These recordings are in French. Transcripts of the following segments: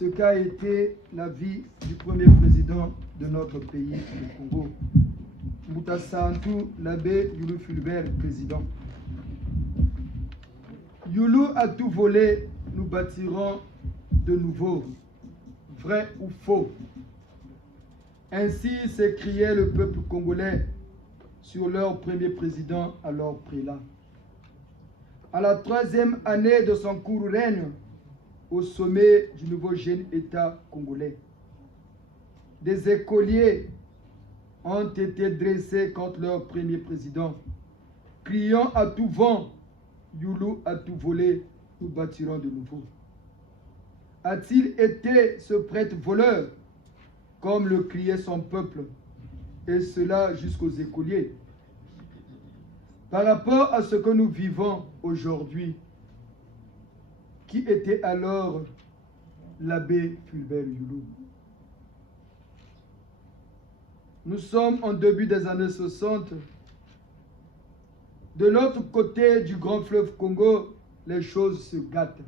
ce qu'a été la vie du premier président de notre pays, le Congo. Mbuta Santu l'abbé Youlou Fulbert, président. Youlou a tout volé, nous bâtirons de nouveau, vrai ou faux. Ainsi s'écriait le peuple congolais sur leur premier président, alors prélat. À la 3e année de son court règne, au sommet du nouveau jeune État congolais, des écoliers ont été dressés contre leur premier président, criant à tout vent, Youlou a tout volé, nous bâtirons de nouveau. A-t-il été ce prêtre voleur, comme le criait son peuple, et cela jusqu'aux écoliers? Par rapport à ce que nous vivons aujourd'hui, qui était alors l'abbé Fulbert Youlou? Nous sommes en début des années 60. De l'autre côté du grand fleuve Congo, les choses se gâtent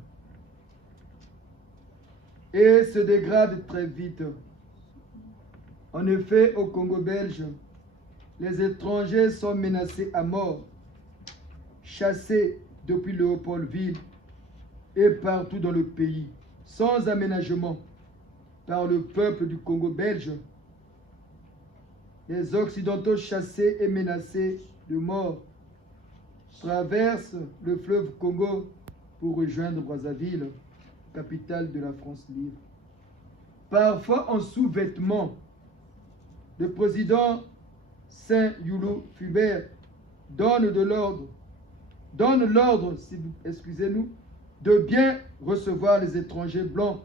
et se dégradent très vite. En effet, au Congo belge, les étrangers sont menacés à mort, chassés depuis Léopoldville et partout dans le pays, sans aménagement, par le peuple du Congo belge. Les Occidentaux chassés et menacés de mort traversent le fleuve Congo pour rejoindre Brazzaville, capitale de la France libre. Parfois en sous-vêtements, le président Saint Youlou Fulbert donne l'ordre, excusez-nous, de bien recevoir les étrangers blancs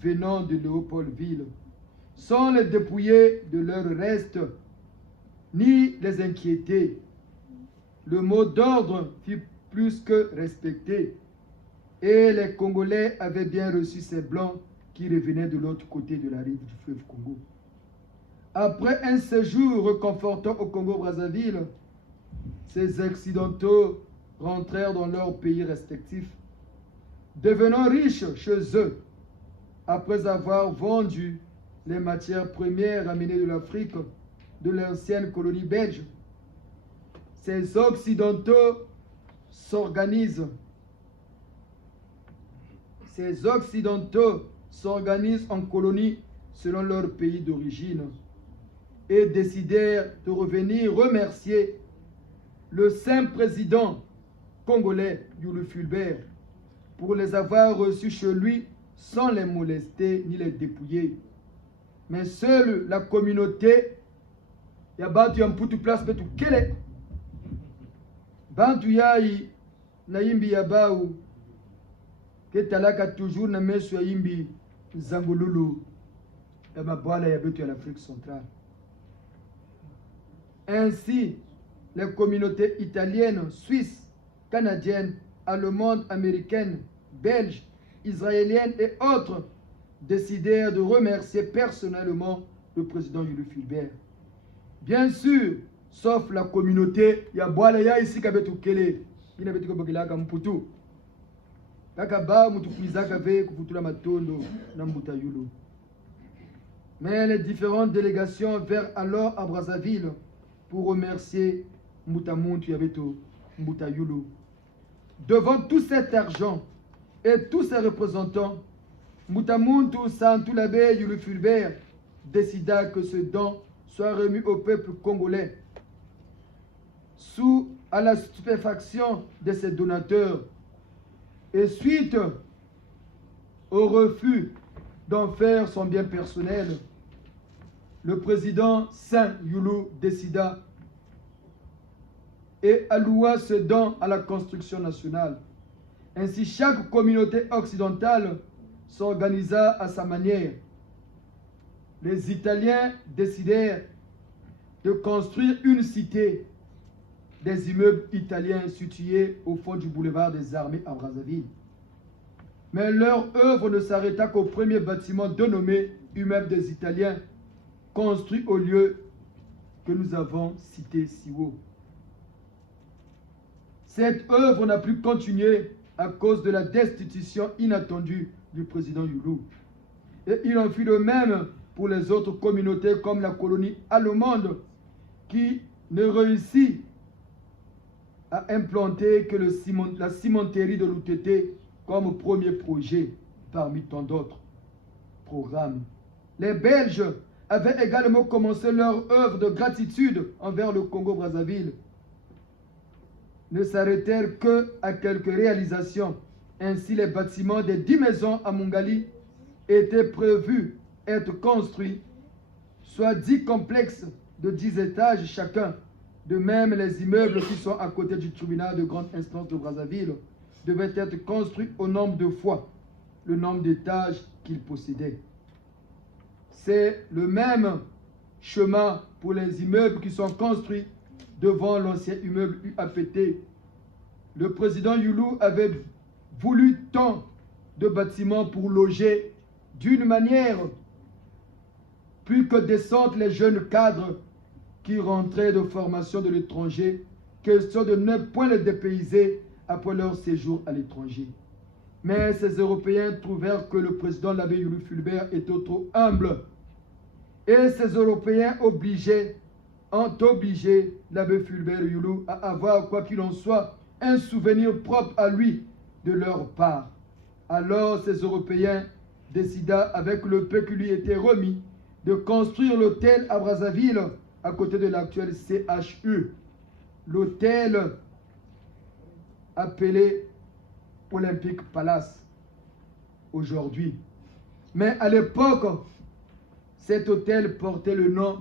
venant de Léopoldville, sans les dépouiller de leur reste, ni les inquiéter. Le mot d'ordre fut plus que respecté, et les Congolais avaient bien reçu ces blancs qui revenaient de l'autre côté de la rive du fleuve Congo. Après un séjour réconfortant au Congo-Brazzaville, ces Occidentaux rentrèrent dans leurs pays respectifs, devenant riches chez eux, après avoir vendu les matières premières amenées de l'Afrique, de l'ancienne colonie belge. Ces Occidentaux s'organisent en colonies selon leur pays d'origine et décidèrent de revenir remercier le saint président congolais Youlou Fulbert pour les avoir reçus chez lui sans les molester ni les dépouiller. Mais seule la communauté ya bantu ya mputu place petu kele bantu yai na yimbi ya bau ketalaka toujours na mesu ya yimbi zangululu ya mabwala ya betu ya l'Afrique centrale. Ainsi, les communautés italiennes, suisses, canadiennes, allemandes, américaines, belges, israéliennes et autres décidèrent de remercier personnellement le président Youlou Fulbert. Bien sûr, sauf la communauté ya ya ici kabetu kele ina betu kobokelaka mputu kaka ba mutu kuizaka ve kuputula matondo na mbuta Youlou. Mais les différentes délégations vinrent alors à Brazzaville pour remercier Mbuta Muntu Yabeto Mbuta Youlou. Devant tout cet argent et tous ses représentants, Mbuta Muntu Santu l'abbé Youlou Fulbert décida que ce don soit remis au peuple congolais. À la stupéfaction de ses donateurs et suite au refus d'en faire son bien personnel, le président Saint Youlou décida et alloua ce don à la construction nationale. Ainsi, chaque communauté occidentale s'organisa à sa manière. Les Italiens décidèrent de construire une cité, des immeubles italiens situés au fond du boulevard des Armées à Brazzaville. Mais leur œuvre ne s'arrêta qu'au premier bâtiment dénommé immeuble des Italiens, construit au lieu que nous avons cité si haut. Cette œuvre n'a plus continué à cause de la destitution inattendue du président Youlou. Et il en fut de même pour les autres communautés comme la colonie allemande qui ne réussit à implanter que la cimenterie de l'UTT comme premier projet parmi tant d'autres programmes. Les Belges avaient également commencé leur œuvre de gratitude envers le Congo-Brazzaville. Ne s'arrêtèrent qu'à quelques réalisations. Ainsi, les bâtiments des 10 maisons à Mongali étaient prévus être construits, soit 10 complexes de 10 étages chacun. De même, les immeubles qui sont à côté du tribunal de grande instance de Brazzaville devaient être construits au nombre de fois le nombre d'étages qu'ils possédaient. C'est le même chemin pour les immeubles qui sont construits devant l'ancien immeuble UAPT. Le président Youlou avait voulu tant de bâtiments pour loger d'une manière plus que décente les jeunes cadres qui rentraient de formation de l'étranger, question de ne point les dépayser après leur séjour à l'étranger. Mais ces Européens trouvèrent que le président l'abbé Youlou Fulbert était trop humble. Et ces Européens ont obligé l'abbé Fulbert Youlou à avoir, quoi qu'il en soit, un souvenir propre à lui de leur part. Alors ces Européens décida, avec le peu qui lui était remis, de construire l'hôtel à Brazzaville, à côté de l'actuel CHU. L'hôtel appelé Olympic Palace aujourd'hui. Mais à l'époque, cet hôtel portait le nom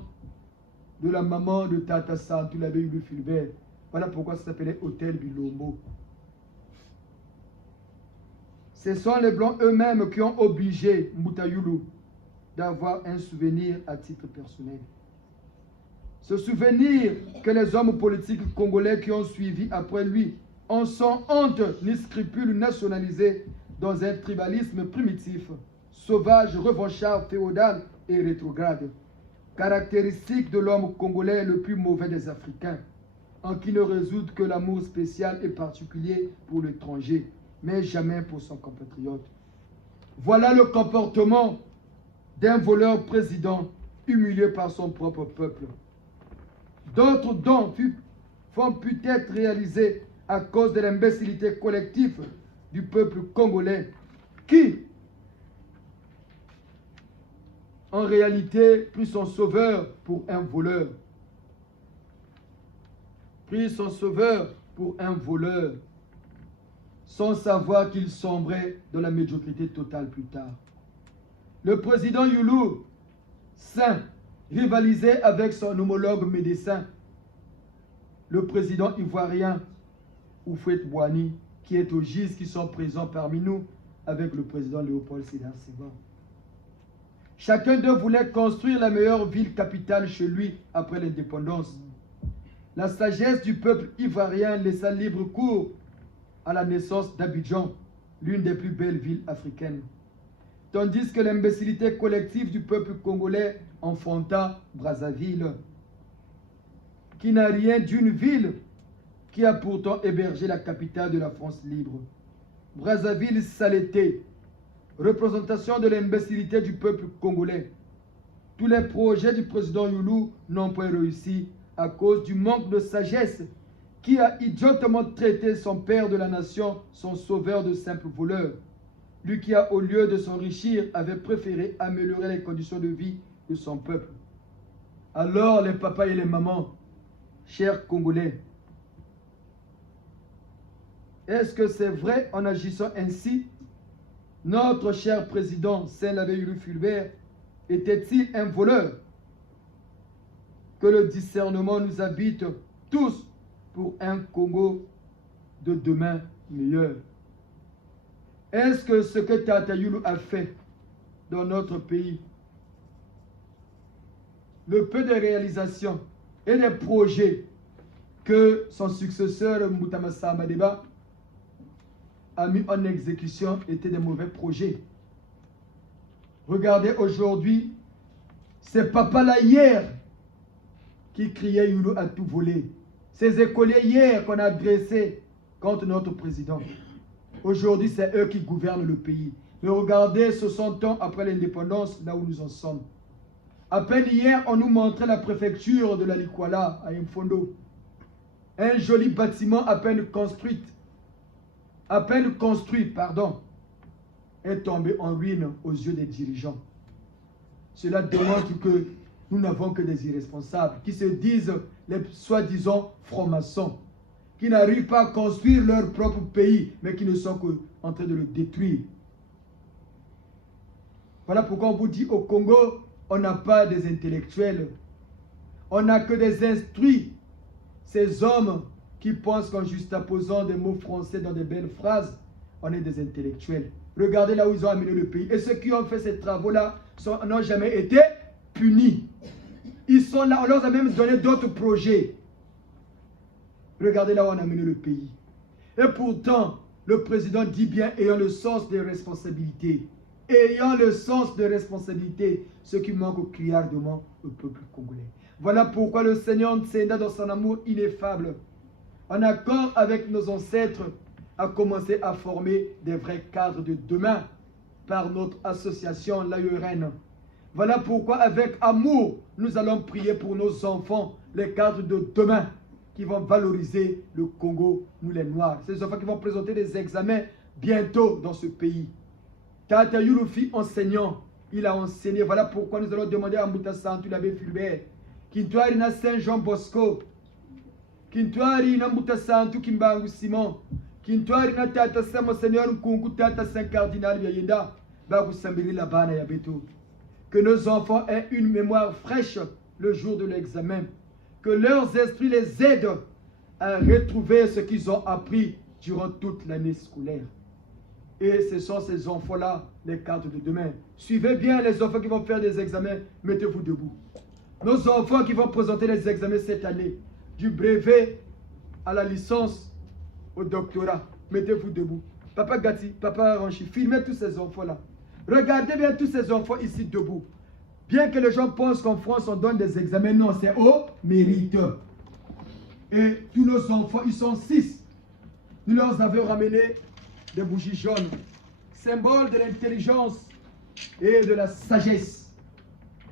de la maman de Tata Santou, l'abbé Youlou Fulbert. Voilà pourquoi ça s'appelait Hôtel Bilombo. Ce sont les Blancs eux-mêmes qui ont obligé Mbouta Youlou d'avoir un souvenir à titre personnel. Ce souvenir que les hommes politiques congolais qui ont suivi après lui ont sans honte ni scrupule nationalisé dans un tribalisme primitif, sauvage, revanchard, féodal et rétrograde, caractéristique de l'homme congolais le plus mauvais des Africains, en qui ne résout que l'amour spécial et particulier pour l'étranger, mais jamais pour son compatriote. Voilà le comportement d'un voleur président humilié par son propre peuple. D'autres dons font peut-être réalisés à cause de l'imbécilité collective du peuple congolais qui, en réalité, prit son sauveur pour un voleur. Prit son sauveur pour un voleur, sans savoir qu'il sombrait dans la médiocrité totale plus tard. Le président Youlou, saint, rivalisait avec son homologue médecin, le président ivoirien Houphouët Boigny, qui est au GIS, qui sont présents parmi nous, avec le président Léopold Sédar Senghor. Chacun d'eux voulait construire la meilleure ville capitale chez lui après l'indépendance. La sagesse du peuple ivoirien laissa libre cours à la naissance d'Abidjan, l'une des plus belles villes africaines. Tandis que l'imbécilité collective du peuple congolais enfanta Brazzaville, qui n'a rien d'une ville qui a pourtant hébergé la capitale de la France libre. Brazzaville saleté, représentation de l'imbécilité du peuple congolais. Tous les projets du président Youlou n'ont pas réussi à cause du manque de sagesse qui a idiotement traité son père de la nation, son sauveur de simple voleur. Lui qui a, au lieu de s'enrichir, avait préféré améliorer les conditions de vie de son peuple. Alors les papas et les mamans, chers Congolais, est-ce que c'est vrai en agissant ainsi? Notre cher président Saint-L'abbé Youlou Fulbert était-il un voleur? Que le discernement nous habite tous pour un Congo de demain meilleur. Est-ce que ce que Tata Youlou a fait dans notre pays, le peu de réalisations et des projets que son successeur Moutama Samadeba a mis en exécution étaient des mauvais projets? Regardez aujourd'hui, ces papas-là hier qui criaient Youlou a tout volé. Ces écoliers hier qu'on a dressés contre notre président. Aujourd'hui, c'est eux qui gouvernent le pays. Mais regardez 60 ans après l'indépendance, là où nous en sommes. À peine hier, on nous montrait la préfecture de la Likwala à Mfondo. Un joli bâtiment à peine construit, est tombé en ruine aux yeux des dirigeants. Cela démontre que nous n'avons que des irresponsables qui se disent les soi-disant francs-maçons, qui n'arrivent pas à construire leur propre pays, mais qui ne sont qu'en train de le détruire. Voilà pourquoi on vous dit au Congo, on n'a pas des intellectuels. On n'a que des instruits. Ces hommes qui pensent qu'en juxtaposant des mots français dans des belles phrases, on est des intellectuels. Regardez là où ils ont amené le pays. Et ceux qui ont fait ces travaux-là n'ont jamais été punis. Ils sont là, on leur a même donné d'autres projets. Regardez là où on a amené le pays. Et pourtant, le président dit bien, ayant le sens des responsabilités. Ayant le sens de responsabilité, ce qui manque au criardement au peuple congolais. Voilà pourquoi le Seigneur Ntsenda, dans son amour ineffable, en accord avec nos ancêtres, a commencé à former des vrais cadres de demain par notre association l'AERN. Voilà pourquoi avec amour, nous allons prier pour nos enfants, les cadres de demain, qui vont valoriser le Congo, nous les Noirs. Ces enfants qui vont présenter des examens bientôt dans ce pays. Tata Yurufi, enseignant, il a enseigné. Voilà pourquoi nous allons demander à Mouta Santu, l'abbé Fulbert, Kintuari na Saint-Jean Bosco, Kintuari na Mouta Santu Kimbangu Simon, Kintuari na Tata Saint Monseigneur Nkungu, Tata Saint Cardinal Yayenda, Bagu Sambiri Labana Yabeto. Que nos enfants aient une mémoire fraîche le jour de l'examen. Que leurs esprits les aident à retrouver ce qu'ils ont appris durant toute l'année scolaire. Et ce sont ces enfants-là, les cadres de demain. Suivez bien les enfants qui vont faire des examens, mettez-vous debout. Nos enfants qui vont présenter les examens cette année, du brevet à la licence au doctorat, mettez-vous debout. Papa Gatti, Papa Ranchi, filmez tous ces enfants-là. Regardez bien tous ces enfants ici debout. Bien que les gens pensent qu'en France on donne des examens, non, c'est au mérite. Et tous nos enfants, ils sont 6. Nous leur avons ramené des bougies jaunes, symbole de l'intelligence et de la sagesse.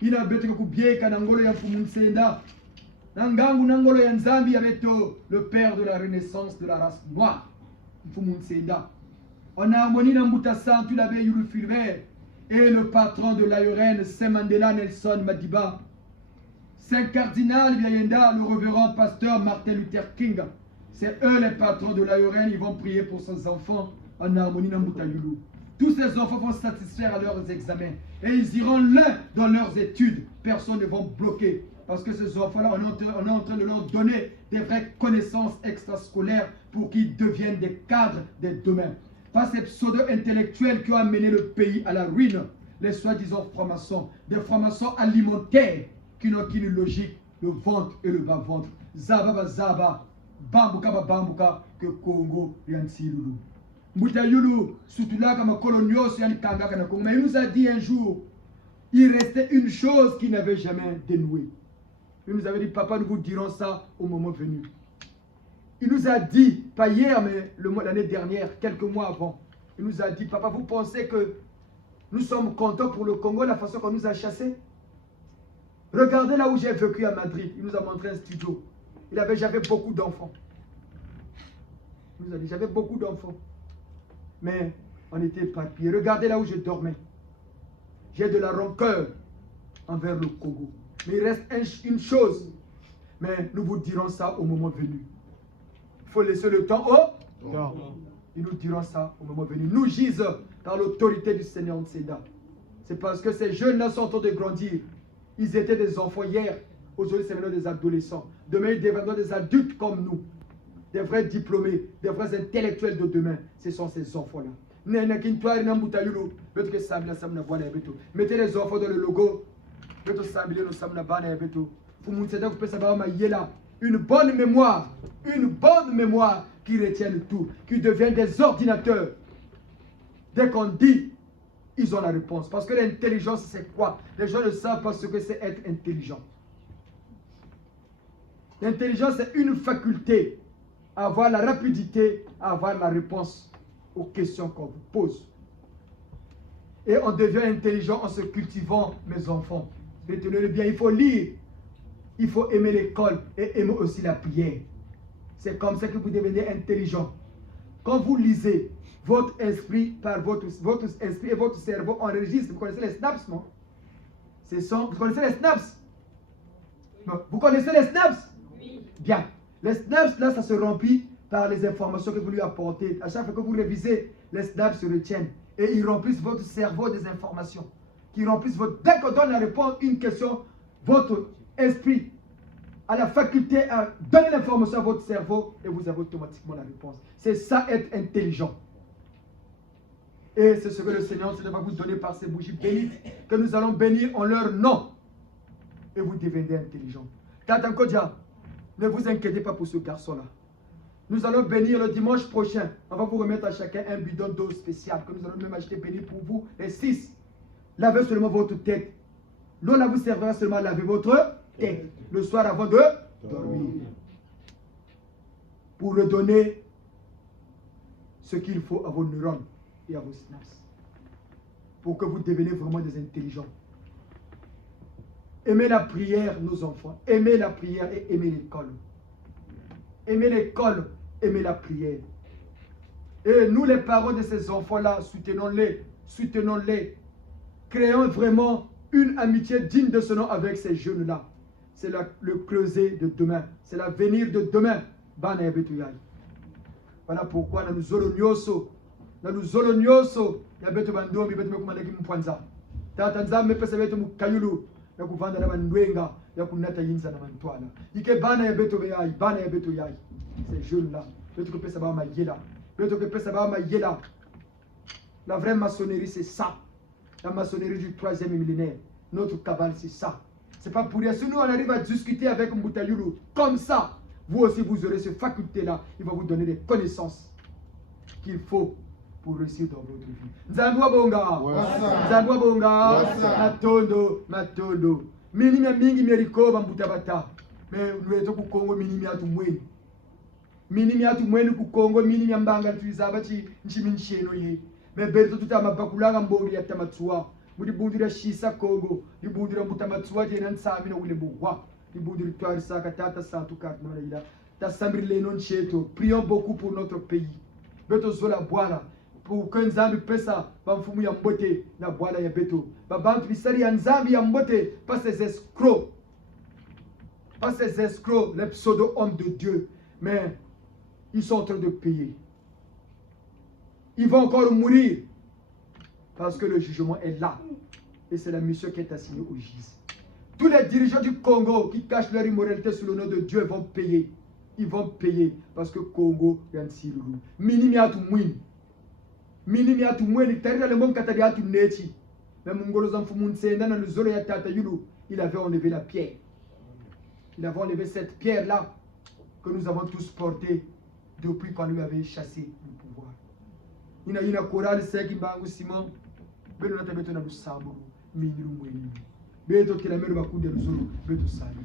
Il a besoin que bien kanangolo ya Fumuntsenda, nangangu nangolo ya Nzambi yabeto, le père de la renaissance de la race noire, Fumuntsenda. On a harmonie dans Mouta Santu, l'abbé Yulu Fulbert, et le patron de l'AERN, Saint Mandela Nelson Madiba, Saint Cardinal Yayenda, le révérend pasteur Martin Luther King. C'est eux les patrons de l'AERN, ils vont prier pour ses enfants en harmonie dans Mouta Yulu. Tous ces enfants vont satisfaire à leurs examens et ils iront loin dans leurs études. Personne ne va bloquer parce que ces enfants-là, on est en train de leur donner des vraies connaissances extrascolaires pour qu'ils deviennent des cadres de demain. Pas ces pseudo-intellectuels qui ont amené le pays à la ruine, les soi-disant francs-maçons, des francs-maçons alimentaires qui n'ont qu'une logique, le ventre et le bas-ventre. Zaba zaba, bambuka bambuka, que Congo yansilulu. Moutayulu, surtout là, comme coloniaux, mais il nous a dit un jour, il restait une chose qui n'avait jamais dénoué. Il nous avait dit, papa, nous vous dirons ça au moment venu. Il nous a dit, pas hier, mais l'année dernière, quelques mois avant, il nous a dit, papa, vous pensez que nous sommes contents pour le Congo, la façon qu'on nous a chassés? Regardez là où j'ai vécu à Madrid. Il nous a montré un studio. J'avais beaucoup d'enfants. Il nous a dit, j'avais beaucoup d'enfants. Mais on était éparpillés. Regardez là où je dormais. J'ai de la rancœur envers le Congo. Mais il reste une chose. Mais nous vous dirons ça au moment venu. Il faut laisser le temps au temps. Ils nous diront ça au moment venu. Nous gisent par l'autorité du Seigneur Ntsenda. C'est parce que ces jeunes-là sont en train de grandir. Ils étaient des enfants hier. Aujourd'hui, c'est maintenant des adolescents. Demain, ils deviendront des adultes comme nous. Des vrais diplômés, des vrais intellectuels de demain. Ce sont ces enfants-là. Mettez les enfants dans le logo. Une bonne mémoire qui retient le tout, qui devient des ordinateurs. Dès qu'on dit, ils ont la réponse. Parce que l'intelligence, c'est quoi? Les gens ne savent pas ce que c'est être intelligent. L'intelligence, c'est une faculté à avoir la rapidité, à avoir la réponse aux questions qu'on vous pose. Et on devient intelligent en se cultivant, mes enfants. Retenez-le bien, il faut lire. Il faut aimer l'école et aimer aussi la prière. C'est comme ça que vous devenez intelligent. Quand vous lisez, votre esprit, par votre esprit et votre cerveau enregistre. Vous connaissez les snaps, non? Vous connaissez les snaps? Non. Vous connaissez les snaps? Oui. Bien. Les snaps, là, ça se remplit par les informations que vous lui apportez. À chaque fois que vous révisez, les snaps se retiennent. Et ils remplissent votre cerveau des informations. Qui remplissent votre... Dès qu'on donne la réponse à une question, votre esprit a la faculté à donner l'information à votre cerveau et vous avez automatiquement la réponse. C'est ça être intelligent. Et c'est ce que le Seigneur va vous donner par ces bougies bénites que nous allons bénir en leur nom. Et vous devenez intelligent. Tata Kodja, ne vous inquiétez pas pour ce garçon-là. Nous allons bénir le dimanche prochain. On va vous remettre à chacun un bidon d'eau spécial que nous allons même acheter béni pour vous. Les 6. Lavez seulement votre tête. L'eau là vous servira seulement à laver votre tête. Le soir avant de dormir. Pour le donner ce qu'il faut à vos neurones et à vos synapses. Pour que vous deveniez vraiment des intelligents. Aimez la prière, nos enfants. Aimez la prière et aimez l'école. Aimez l'école, aimez la prière. Et nous, les parents de ces enfants-là, soutenons-les. Soutenons-les. Créons vraiment une amitié digne de ce nom avec ces jeunes-là. C'est le creuset de demain. C'est l'avenir de demain. Voilà pourquoi nous zolonyoso. Nous zolonyoso. Yabeto bandomi, beto mekumandeki mpwanza. Tata nzambe pesa beto mukayulu. Ya kuvanda na bandwenga, ya kunata yinza na mantwala. Ike bana ya beto beyai, bana ya beto yai. Ces jeunes-là, beto que pesa ba mayela. Beto que pesa ba mayela. La vraie maçonnerie, c'est ça. La maçonnerie du 3e millénaire. Notre cabale, c'est ça. C'est pas pour rien. Si nous, on arrive à discuter avec Mboutayulu comme ça, vous aussi, vous aurez cette faculté-là. Il va vous donner des connaissances qu'il faut pour réussir dans votre vie. Nzambwa bonga. Nzambwa bonga. Matondo. Matondo. Minimia mingi merikoba mbutabata. Mais nous étions ku Congo minimia tu mweni. Minimia tu mweni ku Congo minimia mbanga tuizaba chi nchimincheno ye. Mais beto tuta mabakulanga mbongi ya tamatsuwa. Mudi bundira shisa Congo. Di bundira mutamatsuwa jena nsami na wile bugwa. Di bundira tuari saka tata santu katna ila. Ta samri lenon cheto. Prions beaucoup pour notre pays. Beto zola boala. Pour que Nzambi pesa bamfumu ya mbote na bwala ya beto. Babantu bisari ya Nzambi ya mbote, pas ces escrocs. Pas ces escrocs, les pseudo-hommes de Dieu. Mais ils sont en train de payer. Ils vont encore mourir. Parce que le jugement est là. Et c'est la mission qui est assignée au GIS. Tous les dirigeants du Congo qui cachent leur immoralité sous le nom de Dieu vont payer. Ils vont payer. Parce que Congo, il y a un silou. Minimiatu mwini. Minimi atu mweni tarina le mon katari atu nechi. Mais mongolo zanfumun senda na luzolo ya tata yulu, il avait enlevé la pierre. Il avait enlevé cette pierre là que nous avons tous portée depuis qu'on lui avait chassé le pouvoir. Ina chorale seki mbangu Simon, beno na tabeto na lusambo, miniru mweni. Beto kila mero bakunde luzolo, beto sali.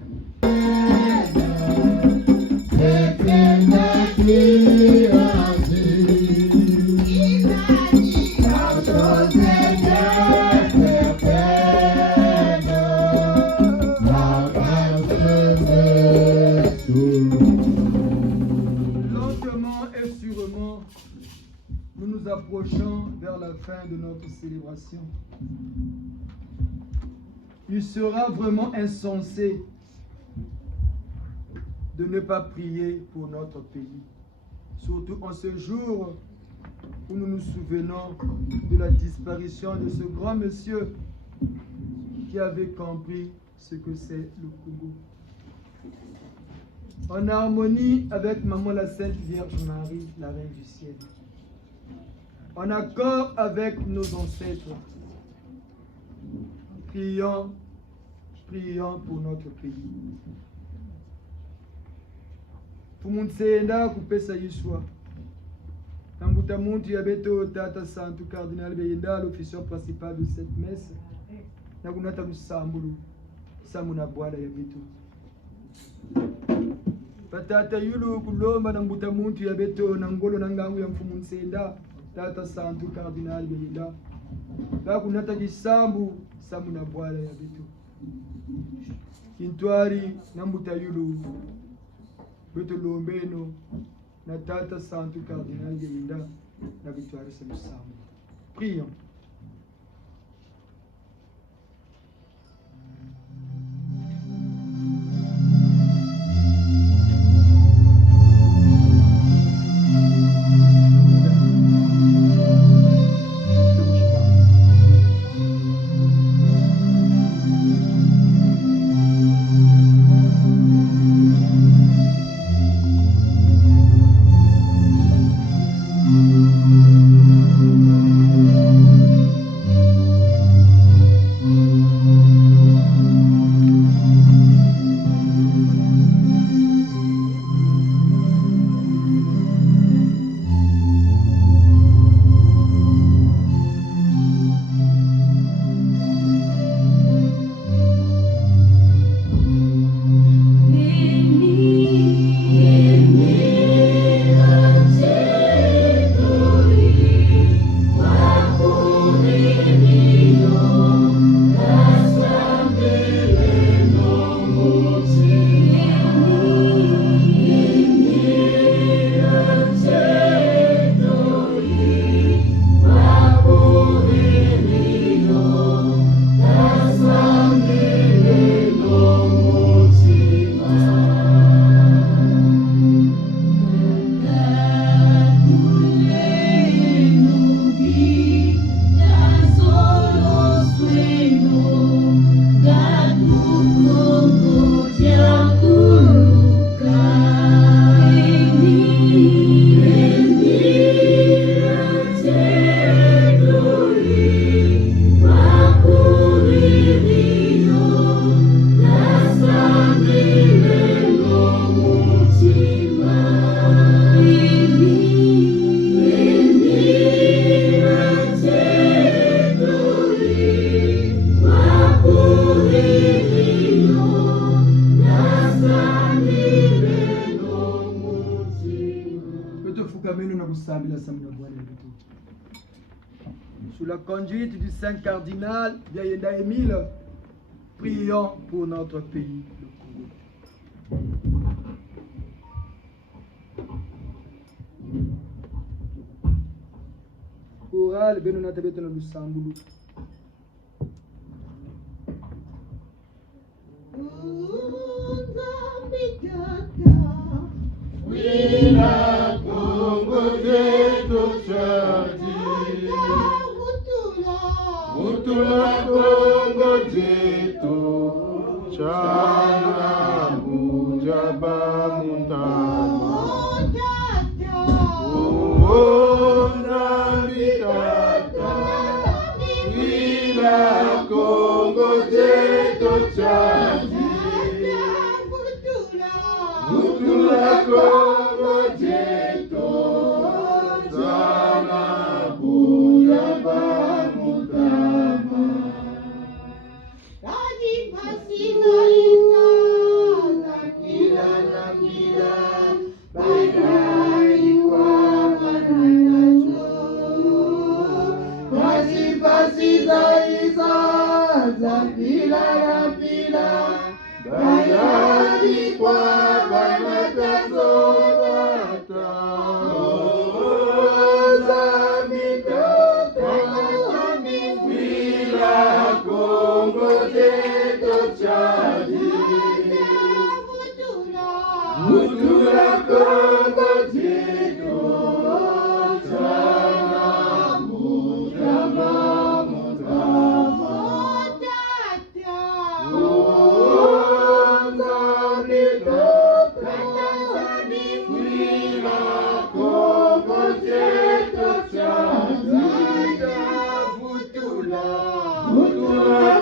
Lentement et sûrement, nous nous approchons vers la fin de notre célébration. Il sera vraiment insensé de ne pas prier pour notre pays. Surtout en ce jour où nous nous souvenons de la disparition de ce grand monsieur qui avait compris ce que c'est le Congo. En harmonie avec Maman la Sainte Vierge Marie, la Reine du Ciel. En accord avec nos ancêtres. Prions pour notre pays. Fumuntsenda kupesa yiswa. Nambuta muntu yabeto tata santu cardinal beyenda l'officier principal de cette messe. Nagunata lusambulu. Samuna bwala yabeto. Patata yulu kulomba nambuta muntu yabeto nangolo nangangu ya mfumuntsenda tata santu cardinal beyenda Bakunata kisambu samu na bwala ya bitu kintwari na mutayulu bitu lombeno na tata santu cardinal Yinda na victoire samu samu. Prions. Sous la conduite du Saint Cardinal Yinda Émile, prions pour notre pays, le Congo. Chorale Benonata Betona Lusambulu. Wila Kongo zetu shadi, Mutula Kongo zetu chana bujaba mundama, Nambitata. Wila Kongo zetu shadi, Mutula Kongo zetu chana bujaba mundama.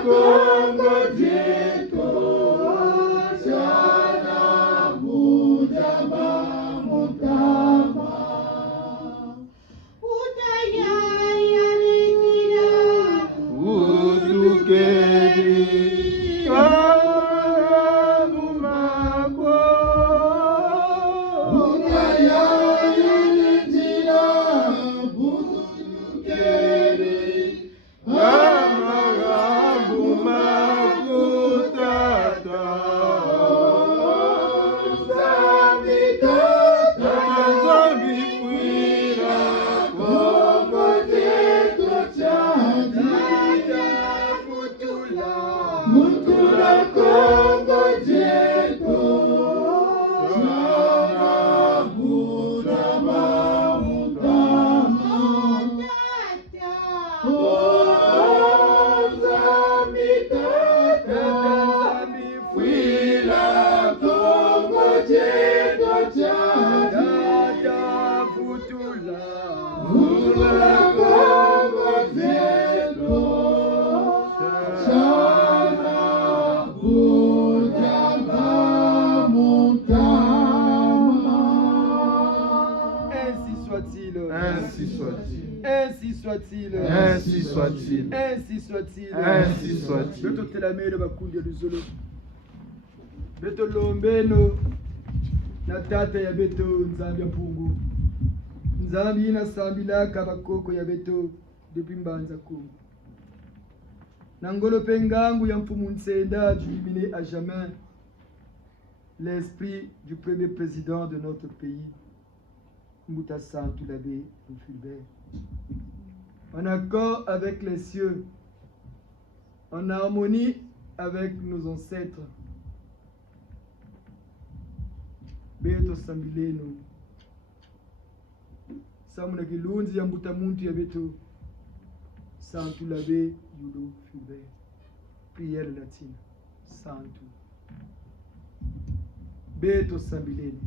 Kongo zetu soit-il. Ainsi soit-il. Ainsi soit-il. Beto telamelo bakundi ya luzolo. Beto lombeno na tata ya beto nzambi ya mpungu. Nzambi ina sambilaka bakoko ya beto depuis mbanza Kongo. Nangolo pengangu ya mfumu nsenda d'illuminer à jamais l'esprit du premier président de notre pays, Mouta Santou l'abbé Fulbert. En accord avec les cieux, en harmonie avec nos ancêtres. Beto Sambileno, Samuna Kilunzi ya Mbuta Muntu ya Beto, Santou l'abbé Yulo Fulbert. Prière latine, Santou. Beto Sambileno.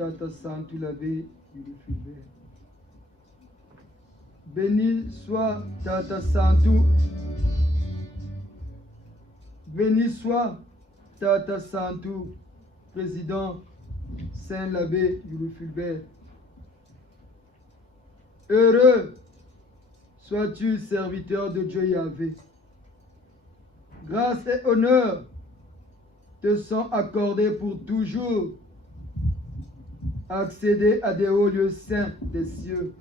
Tata Santu l'abbé Fulbert. Béni soit Tata Santu. Béni soit Tata Santu, président Saint l'abbé Fulbert. Heureux sois-tu, serviteur de Dieu Yahvé. Grâce et honneur te sont accordés pour toujours. Accéder à des hauts lieux saints des cieux.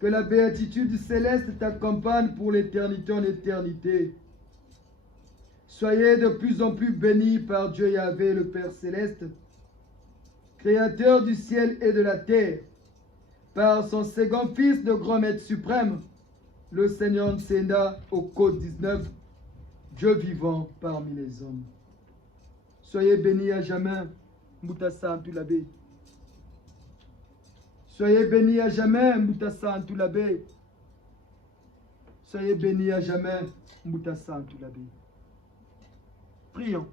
Que la béatitude céleste t'accompagne pour l'éternité en éternité. Soyez de plus en plus bénis par Dieu Yahvé, le Père céleste, créateur du ciel et de la terre, par son second fils de grand maître suprême, le Seigneur Nsenda au code 19, Dieu vivant parmi les hommes. Soyez bénis à jamais, Mouta Santu l'abbé. Soyez bénis à jamais, Mouta Santu l'abbé. Soyez bénis à jamais, Mouta Santu l'abbé. Prions.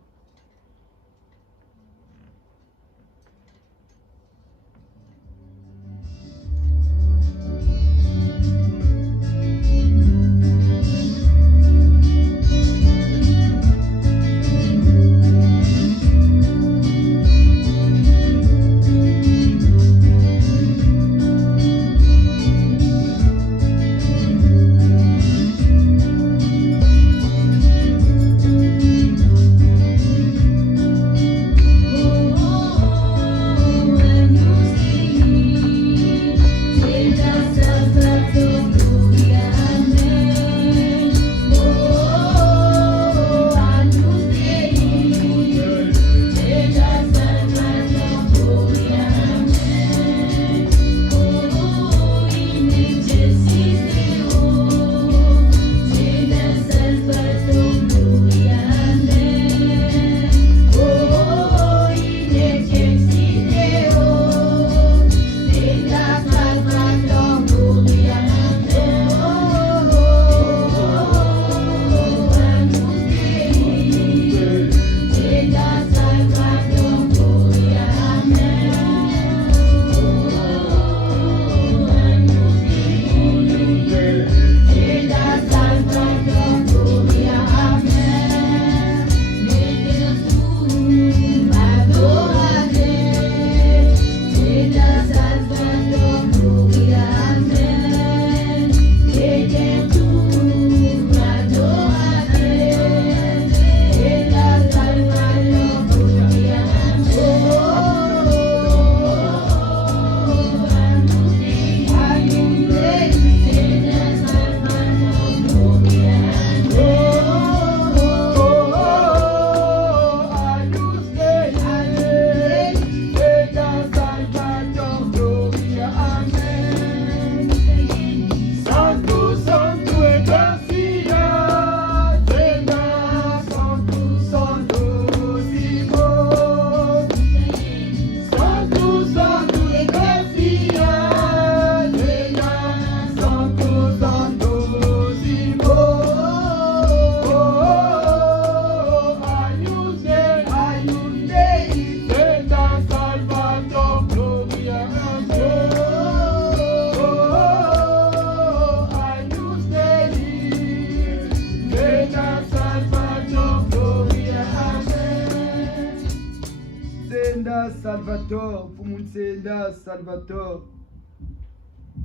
Salvator, Fumunsenda Salvator,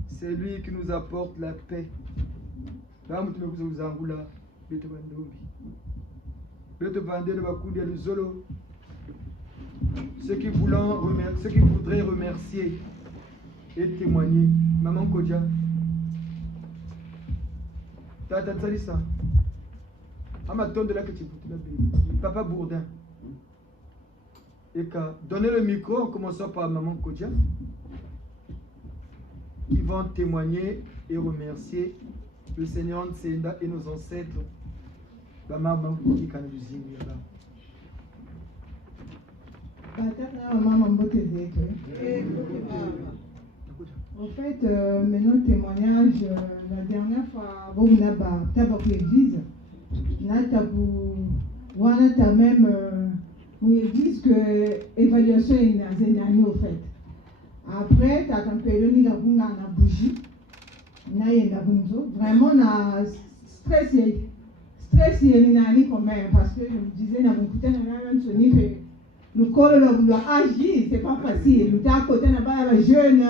c'est lui qui nous apporte la paix. Ceux qui voudraient remercier et témoigner, Maman Kodja, Tata Salissa, Amaton de la Papa Bourdin. Et qu'à donner le micro en commençant par Maman Kodja, qui vont témoigner et remercier le Seigneur Nsenda et nos ancêtres. En fait, maintenant témoignage, la dernière fois, vous n'avez pas l'église, on a même ils disent que l'évaluation est une année au fait. Après, tu as un période où tu as une bougie. Vraiment, stress, il y a quand même, parce que je me disais, le corps doit agir, c'est pas facile. Le à côté n'a pas jeune,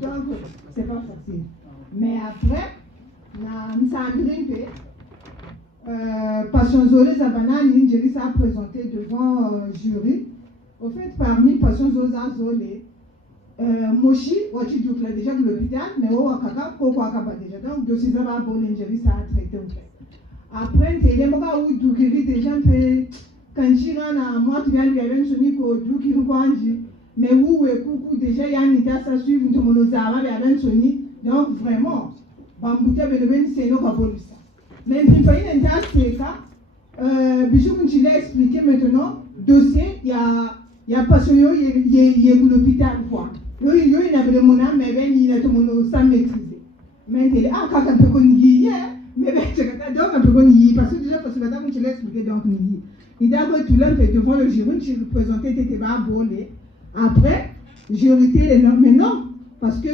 donc c'est pas facile. Mais après, ça a grimpé. Passion Zolé Zabana, Ningeri s'est présenté devant jury. Au fait, parmi Passion Zolé, Moshi, Wachi Doukla déjà de l'hôpital, mais Wakaka, Kokaka déjà. Donc, de ces hommes, Ningeri ça a traité. Après, il y a des moments où Doukiri déjà fait. Quand tu as moi, tu viens de lui sonner que Doukiri Kwanji, mais où est Koukou déjà, il y a une idée à suivre, nous avons sonné. Donc, vraiment, Bambouté avait devenu c'est nous qui ça. Mais il faut une intérêt ça. Bijou Munchi l'a expliqué maintenant. Dossier, il y a pas sur il y a l'hôpital quoi. Il y a le monnaie, mais il y a tout le monde sans maîtriser. Mais il y a quand un peu qu'on y est, mais donc un peu qu'on y est parce que déjà parce que madame Munchi l'a expliqué donc il y est. Il y a tout le monde devant le jury, je le présentais, t'étais pas abonné. Après, j'ai hérité les noms, mais non. Parce que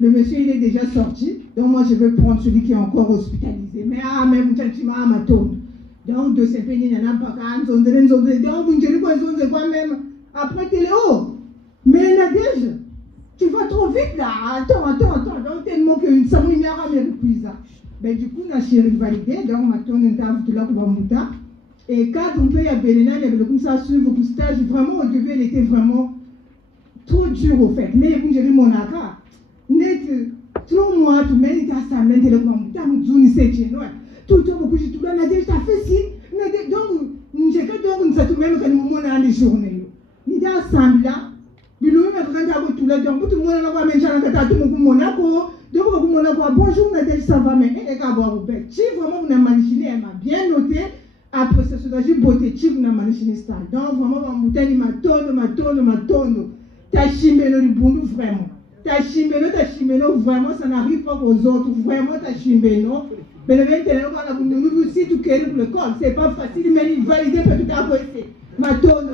le monsieur il est déjà sorti, donc moi je vais prendre celui qui est encore hospitalisé. Mais même gentiment à ma tourne. Donc de ces pays, il n'y en a pas qu'un, donc vous ne quoi même après Téléo. Mais Nadège, tu vas trop vite là, attends, donc tellement que ça m'a mis à plus ça. Ben du coup, on a chéri validé, donc ma tourne est à tout là pour Mouta. Et quand on peut y aller, il y avait comme ça sur beaucoup de stages, vraiment au début, elle était vraiment trop dur au fait. Mais vous avez mon accord. Net, trop moi, tout le monde est assemblé, tu as mis tout beaucoup de tout là, tu as fait si. Donc, j'ai que donc, nous avons même que nous avons dans les journées. Nous avons assemblé là, nous avons tout là, donc tout le monde a même changé de tout le monde Monaco. Donc, bonjour, Nadège, ça va, mais elle est à boire au bec. Si vraiment vous avez manichiné, elle m'a bien noté. Après, c'est ce que j'ai beauté, si vous avez manichiné ça. Donc, vraiment, ma bouteille, ma tonne. Ta chimeno du boulot, vraiment. Ta chimeno, vraiment, ça n'arrive pas aux autres. Vraiment, ta chimeno. Mais le maintenant, on a nous aussi tout qu'elle pour le corps. C'est pas facile, mais il valide pour tout à côté. Ma tonne.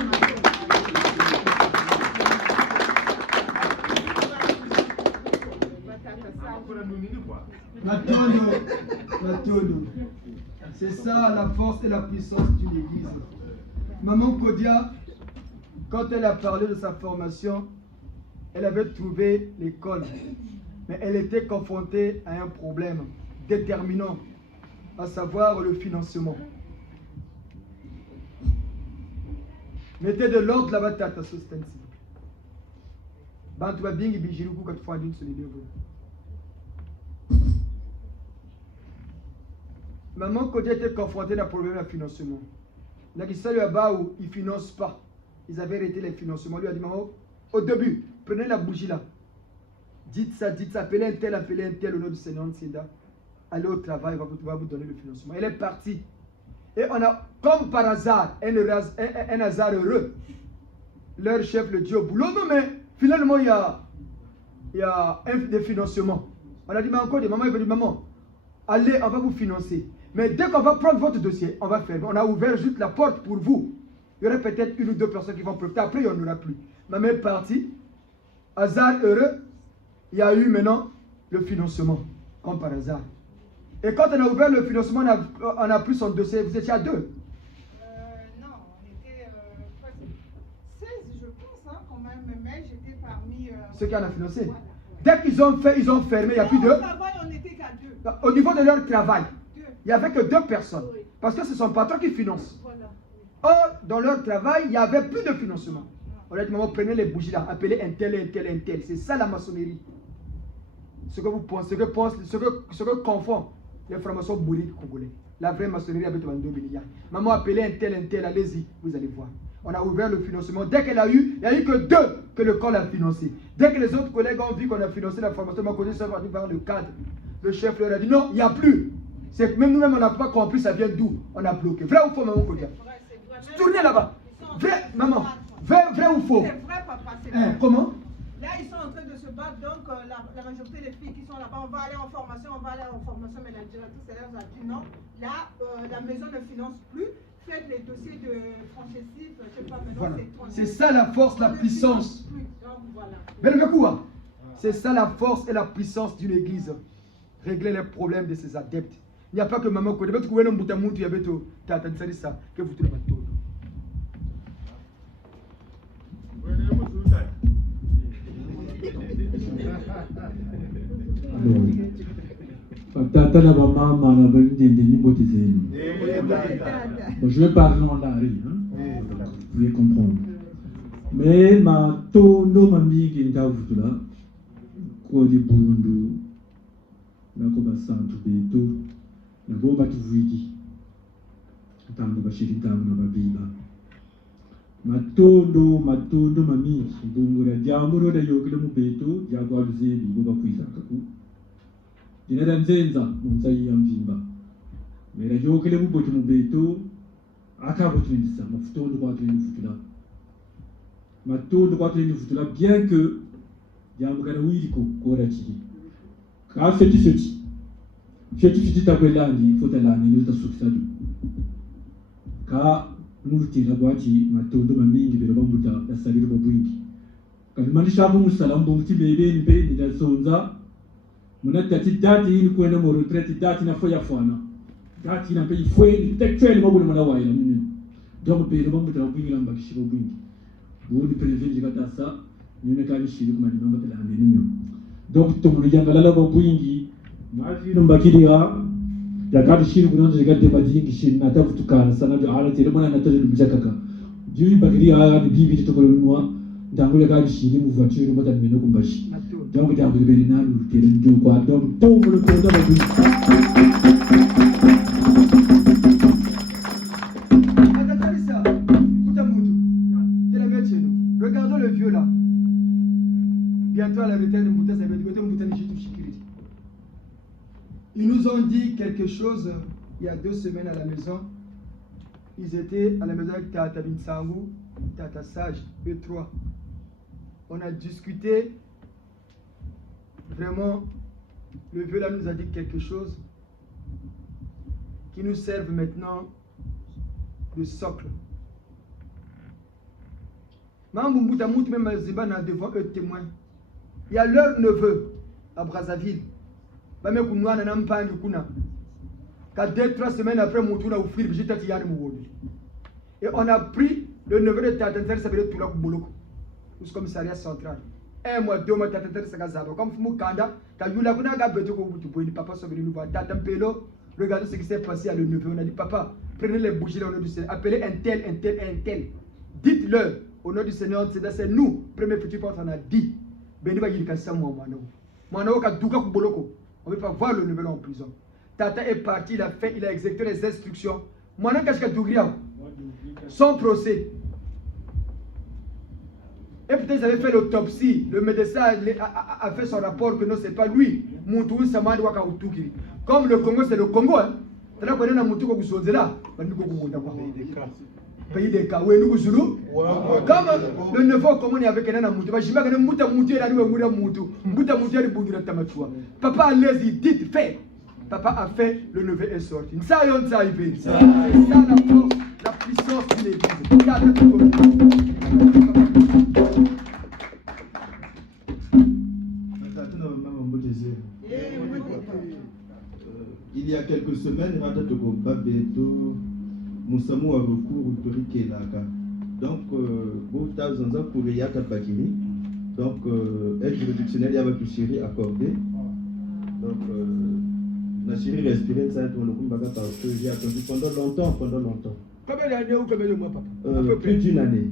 La tonne. C'est ça la force et la puissance d'une église. Maman Kodia, quand elle a parlé de sa formation, elle avait trouvé l'école, mais elle était confrontée à un problème déterminant, à savoir le financement. Mettez de l'ordre là-bas, tata, s'il vous plaît. Bantu va bien bijiru quand tu fais une seule idée. Maman Kodia était confrontée à un problème de financement. La question là-bas où ils ne financent pas. Ils avaient arrêté les financements. Lui a dit, maman, au début, prenez la bougie là. Dites ça, appelez un tel au nom du Seigneur Sinda. Allez au travail, il va vous donner le financement. Elle est partie. Et on a, comme par hasard, un hasard heureux. Leur chef le dit au boulot, non mais finalement il y a des financements. On a dit, mais encore, maman, il veut dire, maman, allez, on va vous financer. Mais dès qu'on va prendre votre dossier, on va faire. On a ouvert juste la porte pour vous. Il y aurait peut-être une ou deux personnes qui vont profiter. Après, il n'y en aura plus. Ma mère est partie. Hasard heureux, il y a eu maintenant le financement, comme par hasard. Et quand on a ouvert le financement, on a pris son dossier. Vous étiez à 2. Non, on était 16, je pense, hein, quand même. Mais j'étais parmi... Ceux qui en ont financé. Voilà. Dès qu'ils ont fait, ils ont fermé, il n'y a plus de... Au travail, on n'était qu'à 2. Au niveau de leur travail, 2. il n'y avait que 2 personnes. Oui. Parce que c'est son patron qui finance. Voilà. Or, dans leur travail, il n'y avait plus de financement. On a dit, maman, prenez les bougies là, appelez un tel. C'est ça la maçonnerie. Ce que vous pensez, ce que confond les francs-maçons bourriques congolais. La vraie maçonnerie avec 22 milliards. Maman, appelez un tel, allez-y, vous allez voir. On a ouvert le financement. Dès qu'elle a eu, il n'y a eu que 2 que le corps a financé. Dès que les autres collègues ont vu qu'on a financé la formation, ma collègue s'est venue vers le cadre. Le chef leur a dit, non, il n'y a plus. C'est que même nous-mêmes, on n'a pas compris ça vient d'où. On a bloqué. Vrai ou faux, maman Kodia? Tournez là-bas. Vrai, maman. Vrai ou faux? C'est vrai, papa. C'est vrai. Comment? Là, ils sont en train de se battre. Donc, la majorité des filles qui sont là-bas, on va aller en formation, mais la directrice a dit non. Là, la maison ne finance plus. faites les dossiers de franchissif, je sais pas, maintenant Voilà. c'est C'est ça la force, la puissance. Voilà. C'est ça la force et la puissance d'une église. Régler les problèmes de ses adeptes. Il n'y a pas que maman qui dit que vous avez ça, que vous trouvez tout. Tata na mama na bendende ni botizeni. Je vais parler en lari, hein? Vous allez comprendre. Mais ma tondo mami qui est là, quoi di bundu, na ko basantu beto, na bo batuvuidi. Tango bashiri tango na babiba. Matondo mami, bungura jamuro da yokile mu beto, jagwa luzebi bo bakuiza kaku. Dina nzenza munzai ya mvimba. Mera yokile mu boto mu beto, akabotindisa mafutondo kwa twinifutula. Matondo kwa twinifutula bien que yamugana wiriko kora chiki. Ka feti. Feti takwelandi fotalani nuta suksadu. Ka murti labwati matondo mamingi bero bamuta yasaliro babwingi. Kalimani shabu musalambo muti bebe nipe nidasonza. Munatati dati ni kwenda mu retraite dati na foya fana. Dati na pe ifwe ni tekfeli mabule mwana waila mimi. Donc bero bamuta babwingi lamba kishibo bwingi. Bodi prevenji katasa nyune kali shiri kuma ni mamba tala nyo. Donc to mun yanga lala babwingi mafi no mbakiriga yakati shiri kunonzo yagate badingi shiri na tafutukana sana byo ala tere mwana na tere bijakaka. Jui bakiriga ni bibi to kolonwa ndango yakati shiri mu voiture mota meno kumbashi. Donc ndango beri na lu tere njo kwa donc to mun ko da babwingi. Regardons le vieux là. Bientôt à la retraite de Mouta, ça va être côté Mouta Nichitou. Ils nous ont dit quelque chose il y a 2 semaines à la maison. Ils étaient à la maison avec Tata Binsangou, Tata Sage, eux 3. On a discuté. Vraiment, le vieux là nous a dit quelque chose qui nous serve maintenant de socle. Même devant eux témoins. Il y a leur neveu à Brazzaville. Qu'à 2-3 semaines après, et on a pris le neveu de Tatanter, ça veut dire Toulak Bouloko, au commissariat central. 1 mois, 2 mois, Tatanter, ça va comme Moukanda, papa est venu nous voir. Tatampelo, regardez ce qui s'est passé à le neveu. On a dit, papa, prenez les bougies au nom du Seigneur, appelez un tel. Dites-leur. Au nom du Seigneur, c'est nous, premier futur porte, on a dit. On ne peut pas voir le nouvel en prison. Tata est parti, il a exécuté les instructions. Son procès. Et peut-être ils avaient fait l'autopsie. Le médecin a fait son rapport que non, c'est pas lui. Comme le Congo, c'est le Congo. Pays des cas, comme le neveu commun avec un moutou, papa a laissé, dites, fait. Papa a fait, le neveu est sorti. Ça, c'est ça la force, la puissance de l'église. Il y a quelques semaines, Moussamou a recours au Torike Laka. Donc, donc, aide juridictionnelle, il y a votre chérie accordée. Donc, la chérie respirait, ça a été le coup parce que j'ai attendu pendant longtemps. Combien d'années ou combien de mois, papa? Plus d'une année.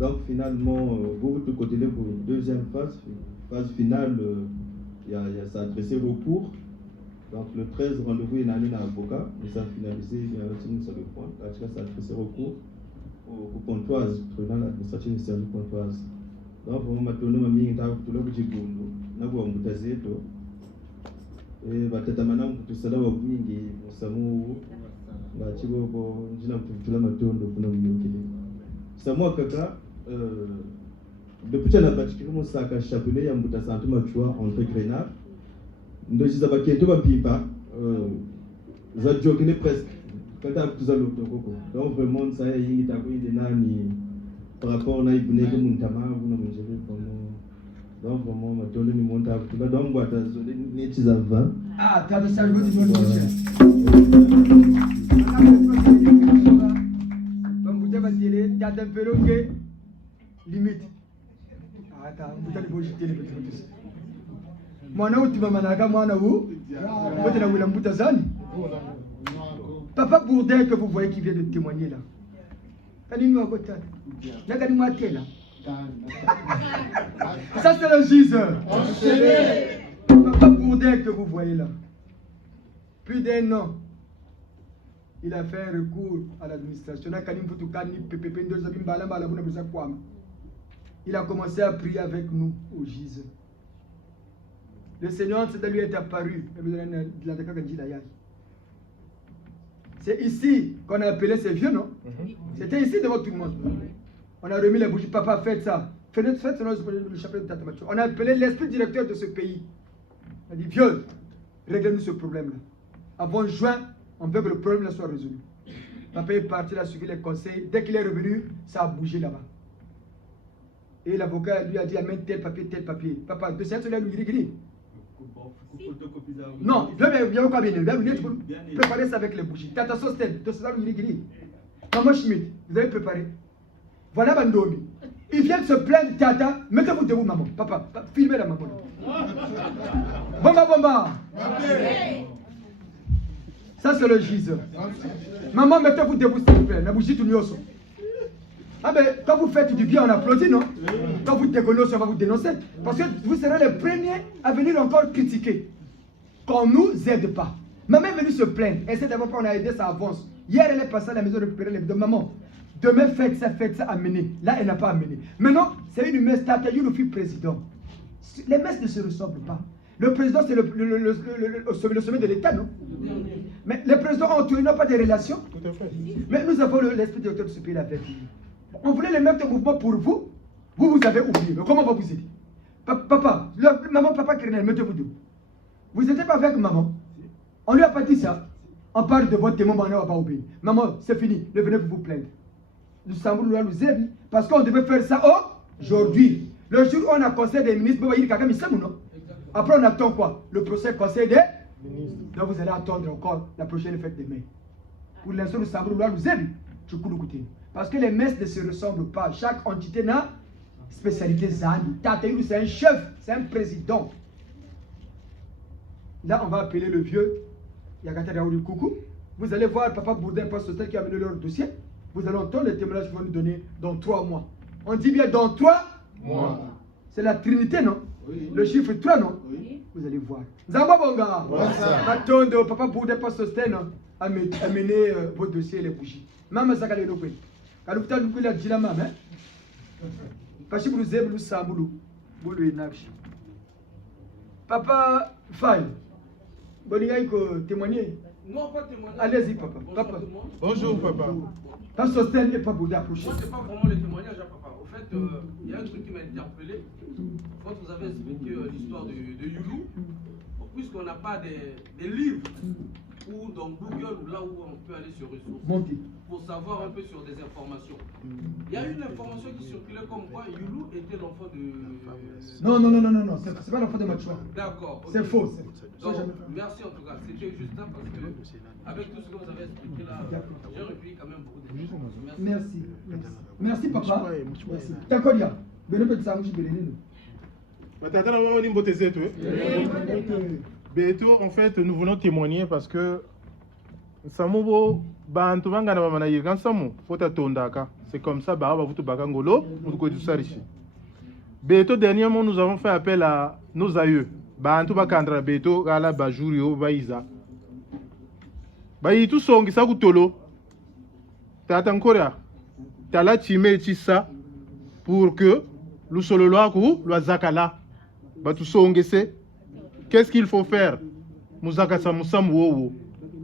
Donc, finalement, vous de côté là, pour deuxième phase finale, il y a ça adressé recours. Donc le 13 rendez-vous il y a un avocat, mais ça a finalisé, il y a un seul point. Là, ça a adressé recours au comptoise, tribunal administratif du service comptoise. Donc on m'a donné ma mine dans tout le monde, n'a pas embouteillé tout. Et batata manam tout ça là au wingi, Samu, la chibo bo, jina tout la matondo pour nous yokili. Samu kaka, depuis que la bâtiment mon sac à chapelet, il y a un bout de santé mature entre grenades. Ndoji za baketo bapipa Zadjokine presque. Quand tu as tout ça, donc vraiment, ça y est, par rapport à l'Ibné de Muntama, vous n'avez jamais vraiment. Donc vraiment, ma tolé ni monte à tout. Donc, moi, tu as zolé ni tu as 20. Ah, tu as ça, je veux dire, donc, vous avez dit, tu as un peu longue limite. Attends, vous allez vous jeter les petits. Mwana utimamanaga mwana wu wote na wila mbuta zani. Papa Bourdin que vous voyez qui vient de témoigner là. Kani nous à côté. N'a kani moi là. Ça c'est le giseur. Papa Bourdin que vous voyez là. Plus d'un an. Il a fait un recours à l'administration. Il a commencé à prier avec nous au giseur. Le Seigneur c'est de lui est apparu. C'est ici qu'on a appelé ces vieux, non? C'était ici devant tout le monde. On a remis les bougies. Papa, faites ça. Faites le chapelet de Tata Mathieu. On a appelé l'esprit directeur de ce pays. On a dit, vieux, réglez-nous ce problème-là. Avant juin, on veut que le problème là soit résolu. Papa est parti, il a suivi les conseils. Dès qu'il est revenu, ça a bougé là-bas. Et l'avocat lui a dit, amène tel papier, tel papier. Papa, de cette là, lui dit, non, viens préparer ça avec les bougies. Tata Sostel, de ça, lui dit, Maman Schmidt, vous avez préparé. Voilà Bandomi. Il vient de se plaindre, Tata, mettez-vous debout, maman. Papa, filmez la maman. Bomba, bomba. Ça, c'est le giseur. Maman, mettez-vous debout, s'il vous plaît. La bougie, tout le monde. Ah ben, quand vous faites du bien, on applaudit, non? Quand vous dégoûtez, on va vous dénoncer. Parce que vous serez les premiers à venir encore critiquer. Qu'on ne nous aide pas. Maman est venue se plaindre. Elle sait d'abord qu'on a aidé, ça avance. Hier, elle est passée à la maison récupérer les deux. Maman, demain, faites ça, amener. Là, elle n'a pas amené. Maintenant, c'est une messe, Tata Youlou fut président. Les messes ne se ressemblent pas. Le président, c'est le sommet de l'État, non? Mais les présidents entre eux n'ont pas de relations. Tout à fait. Mais nous avons l'esprit directeur de ce pays avec nous. On voulait les mettre en mouvement pour vous. Vous avez oublié. Mais comment on va vous aider? Papa, maman, papa, Kernel, mettez-vous debout. Vous n'étiez pas avec maman. On lui a pas dit ça. On parle de votre témoin, on ne va pas oublier. Maman, c'est fini. Ne venez vous plaindre. Nous sommes nous aider parce qu'on devait faire ça aujourd'hui. Le jour où on a conseil des ministres, après on attend quoi? Le procès conseil des ministres. Donc vous allez attendre encore la prochaine fête des mai. Pour l'instant, nous sommes nous aider. Parce que les messes ne se ressemblent pas. Chaque entité n'a spécialité Zani. Tateyoulou, c'est un chef, c'est un président. Là, on va appeler le vieux Yagata Raouli Koukou. Vous allez voir Papa Bourdin, Pasteur Sostel qui a amené leur dossier. Vous allez entendre les témoignages qu'ils vont nous donner dans 3 mois. On dit bien dans 3 mois. C'est la Trinité, non? Oui. Le chiffre 3, non? Oui. Vous allez voir. Zamba Bonga. Attendez, Papa Bourdin, Pasteur Sostel a mené vos dossiers et les bougies. Maman Zakale Lopé. Quand vous avez dit la djila maman, parce que vous avez dit Samboulou, vous le n'avez. Papa Faye, vous avez témoigné? Non, pas témoigner. Allez-y, papa. Papa. Bonjour, papa. Pas Sostel n'est pas pour d'approcher. Moi, c'est pas vraiment le témoignage, papa. Au fait, il y a un truc qui m'a interpellé. Quand vous avez expliqué l'histoire de Youlou, puisqu'on n'a pas des livres ou dans Google ou là où on peut aller sur ressources pour savoir un peu sur des informations. Il y a une information qui circulait comme quoi Youlou était l'enfant de... Non, c'est pas l'enfant de Machoua. D'accord. Okay. C'est faux. Donc, merci en tout cas. C'était juste ça parce que avec tout ce que vous avez expliqué là, j'ai repris quand même beaucoup de choses. Merci. Merci papa. Merci. Takodia. Benepet Samouji Belenino. Beto, en fait, nous voulons témoigner parce que Samobo, Bantuvanga na mama na yigan samu, fota tondaka. C'est comme ça, bah, vous tout bakangolo, nous ko du sarichi. Beto, dernièrement, nous avons fait appel à nos aïeux. Bantuba Kandra Beto, Gala Bajurio, Baïza. Baï tout songi sa kutolo. T'as encore t'as la timé ça pour que le solo loaku, le zakala. Bah tout songi c'est. Qu'est-ce qu'il faut faire?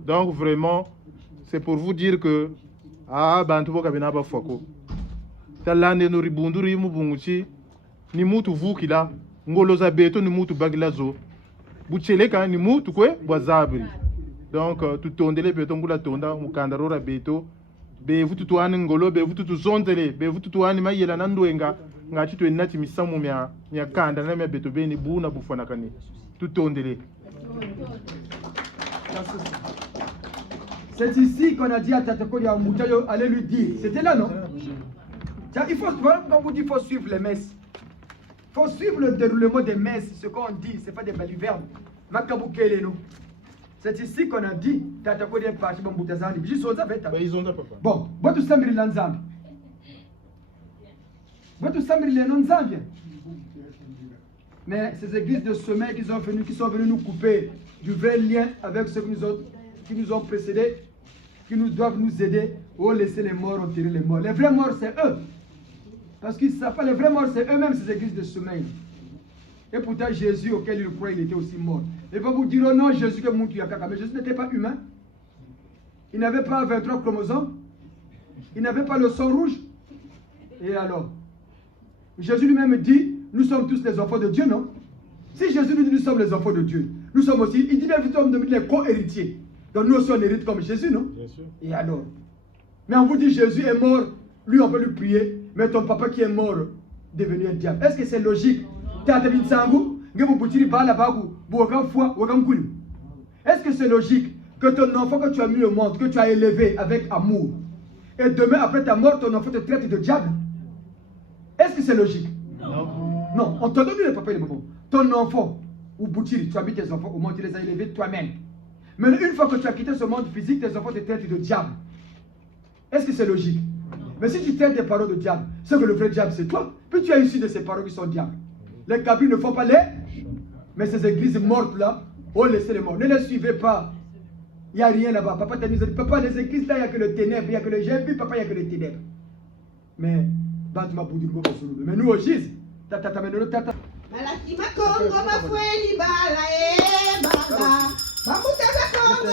Donc vraiment, c'est pour vous dire que bantu kabina ba foko. Talande no ribunduri mu bunguchi ni mutu vukila ngolo za beto ni mutu bagilazo. Bucheleka ni mutu kwe bwazabri. Donc tutondele beto ngula tonda mukandarora beto be vututuani ngolo be vututuzondele be vututuani mayela nandwenga ngati to enati misamu mya kanda na mya beto beni buna bufana kani tutondele. C'est ici qu'on a dit à Tatakoli à Moutayo, allez lui dire. C'était là, non? Il faut, quand vous dites qu'il faut suivre les messes. Il faut suivre le déroulement des messes. Ce qu'on dit, ce n'est pas des balivernes. C'est ici qu'on a dit Tatakoli est parti pour Moutazani. Juste aux affaires. Ils ont papa. Bon, votre samedi l'anzambi. Votre samedi l'anzambi. Mais ces églises de sommeil qui sont venus nous couper du vrai lien avec ceux qui nous ont précédés, qui nous doivent nous aider, ou laisser les morts enterrer les morts. Les vrais morts, c'est eux. Parce qu'ils ne savent pas, les vrais morts, c'est eux-mêmes, ces églises de sommeil. Et pourtant, Jésus, auquel ils croient, il était aussi mort. Ils vont vous dire, oh non, Jésus, que mais Jésus n'était pas humain. Il n'avait pas 23 chromosomes. Il n'avait pas le sang rouge. Et alors, Jésus lui-même dit, nous sommes tous les enfants de Dieu, non? Si Jésus nous dit, nous sommes les enfants de Dieu, nous sommes aussi, il dit bien, nous sommes les co-héritiers. Donc nous aussi on hérite comme Jésus, non? Bien sûr. Et alors? Mais on vous dit Jésus est mort, lui on peut lui prier, mais ton papa qui est mort, devenu un diable. Est-ce que c'est logique? Est-ce que c'est logique que ton enfant que tu as mis au monde, que tu as élevé avec amour, et demain après ta mort, ton enfant te traite de diable? Est-ce que c'est logique? Non, on t'a donné le papa et le maman. Ton enfant, ou Boutiri, tu as mis tes enfants au monde, tu les as élevés toi-même. Mais une fois que tu as quitté ce monde physique, tes enfants te traitent de diable. Est-ce que c'est logique? Mais si tu traites des parents de diable, c'est que le vrai diable c'est toi. Puis tu as issu de ces parents qui sont diables. Les cabris ne font pas les. Mais ces églises mortes là, oh laissez les morts. Ne les suivez pas. Il n'y a rien là-bas. Papa t'a dit, papa, les églises là, il n'y a que le ténèbre. Il n'y a que le j'ai vu, papa, il n'y a que le ténèbres. Mais, mais nous au Gise, tata, Malaki makongo mafweni bala e baba. Bamutaka kongo